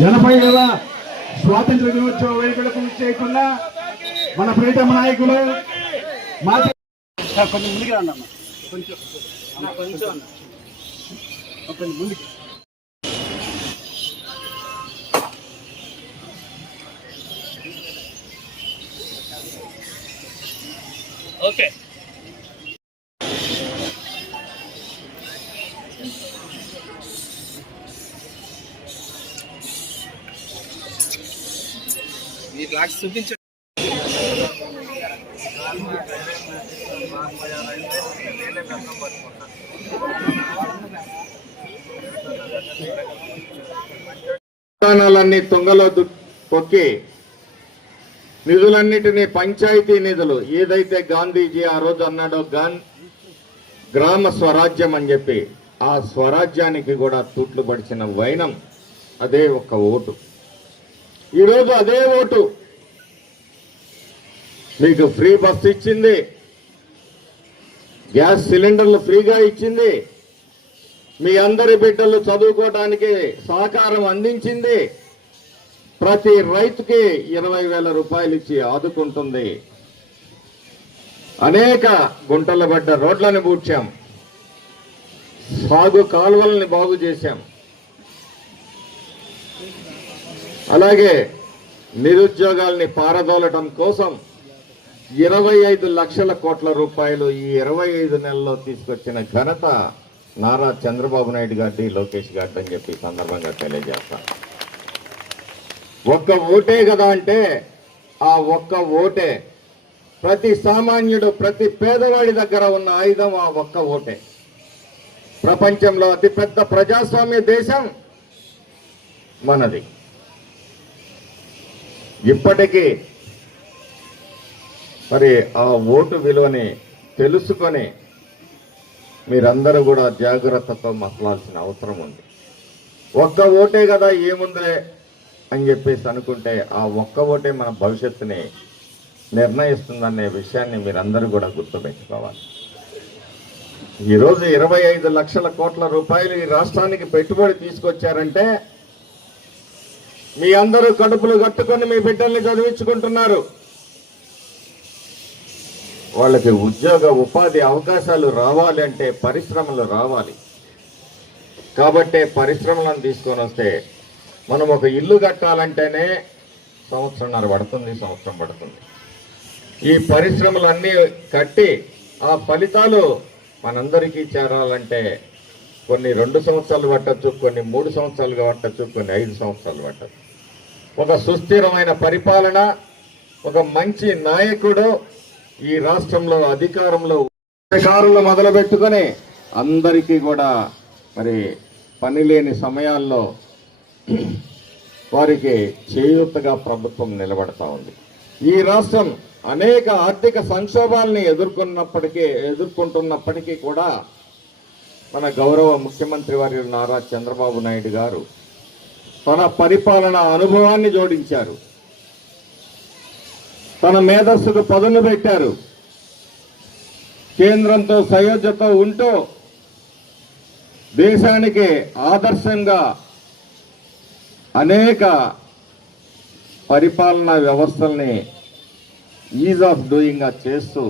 80వ స్వాతంత్ర దినోత్సవ వేడుకలకు చేయకుండా మన ప్రీతమ నాయకులు కొంచెం ముందుకు రండి అన్న, కొంచెం కొంచెం ముందుకు. ఓకే, ఈ ఫ్లాగ్స్ చూపించండి. విధానాలన్నీ తుంగలో తొక్కి నిధులన్నిటినీ పంచాయతీ నిధులు ఏదైతే గాంధీజీ ఆ రోజు అన్నాడో గ్రామ స్వరాజ్యం అని చెప్పి ఆ స్వరాజ్యానికి కూడా తూట్లు పడిచిన వైనం అదే ఒక్క ఓటు. ఈరోజు అదే ఓటు మీకు ఫ్రీ బస్సు ఇచ్చింది, గ్యాస్ సిలిండర్లు ఫ్రీగా ఇచ్చింది, మీ అందరి బిడ్డలు చదువుకోవడానికి సహకారం అందించింది, ప్రతి రైతుకి 20,000 రూపాయలు ఇచ్చి ఆదుకుంటుంది, అనేక గుంటల పడ్డ రోడ్లను పూడ్చాం, సాగు కాలువల్ని బాగు చేశాం, అలాగే నిరుద్యోగాల్ని పారదోలటం కోసం 25 లక్షల కోట్ల రూపాయలు ఈ 25 నెలల్లో తీసుకొచ్చిన ఘనత నారా చంద్రబాబు నాయుడు గారి, లోకేష్ గారి అని చెప్పి సందర్భంగా తెలియజేస్తాను. ఒక్క ఓటే కదా అంటే ఆ ఒక్క ఓటే ప్రతి సామాన్యుడు, ప్రతి పేదవాడి దగ్గర ఉన్న ఆయుధం ఆ ఒక్క ఓటే. ప్రపంచంలో అతిపెద్ద ప్రజాస్వామ్య దేశం మనది. ఇప్పటికీ మరి ఆ ఓటు విలువని తెలుసుకొని మీరందరూ కూడా జాగ్రత్తతో మసలాల్సిన అవసరం ఉంది. ఒక్క ఓటే కదా ఏముందిలే అని చెప్పేసి అనుకుంటే ఆ ఒక్క ఓటే మన భవిష్యత్తుని నిర్ణయిస్తుందనే విషయాన్ని మీరందరూ కూడా గుర్తుపెట్టుకోవాలి. ఈరోజు 25 లక్షల కోట్ల రూపాయలు ఈ రాష్ట్రానికి పెట్టుబడి తీసుకొచ్చారంటే మీ అందరూ కడుపులు కట్టుకొని మీ బిడ్డల్ని చదివించుకుంటున్నారు. వాళ్ళకి ఉద్యోగ ఉపాధి అవకాశాలు రావాలి అంటే పరిశ్రమలు రావాలి. కాబట్టే పరిశ్రమలను తీసుకొని వస్తే మనం ఒక ఇల్లు కట్టాలంటేనే సంవత్సరంన్నర పడుతుంది, సంవత్సరం పడుతుంది. ఈ పరిశ్రమలన్నీ కట్టి ఆ ఫలితాలు మనందరికీ చేరాలంటే కొన్ని 2 సంవత్సరాలు పట్టచ్చు, కొన్ని 3 సంవత్సరాలుగా పట్టచ్చు, కొన్ని 5 సంవత్సరాలు పట్టచ్చు. ఒక సుస్థిరమైన పరిపాలన, ఒక మంచి నాయకుడు ఈ రాష్ట్రంలో అధికారంలో మొదలుపెట్టుకొని అందరికీ కూడా మరి పని లేని సమయాల్లో వారికి చేయూతగా ప్రభుత్వం నిలబడతా ఉంది. ఈ రాష్ట్రం అనేక ఆర్థిక సంక్షోభాలని ఎదుర్కొంటున్నప్పటికీ కూడా మన గౌరవ ముఖ్యమంత్రి వర్యులు నారా చంద్రబాబు నాయుడు గారు తన పరిపాలన అనుభవాన్ని జోడించారు, తన మేధస్సుకు పదును పెట్టారు. కేంద్రంతో సయోధ్యతో ఉంటూ దేశానికి ఆదర్శంగా అనేక పరిపాలనా వ్యవస్థల్ని ఈజ్ ఆఫ్ డూయింగ్గా చేస్తూ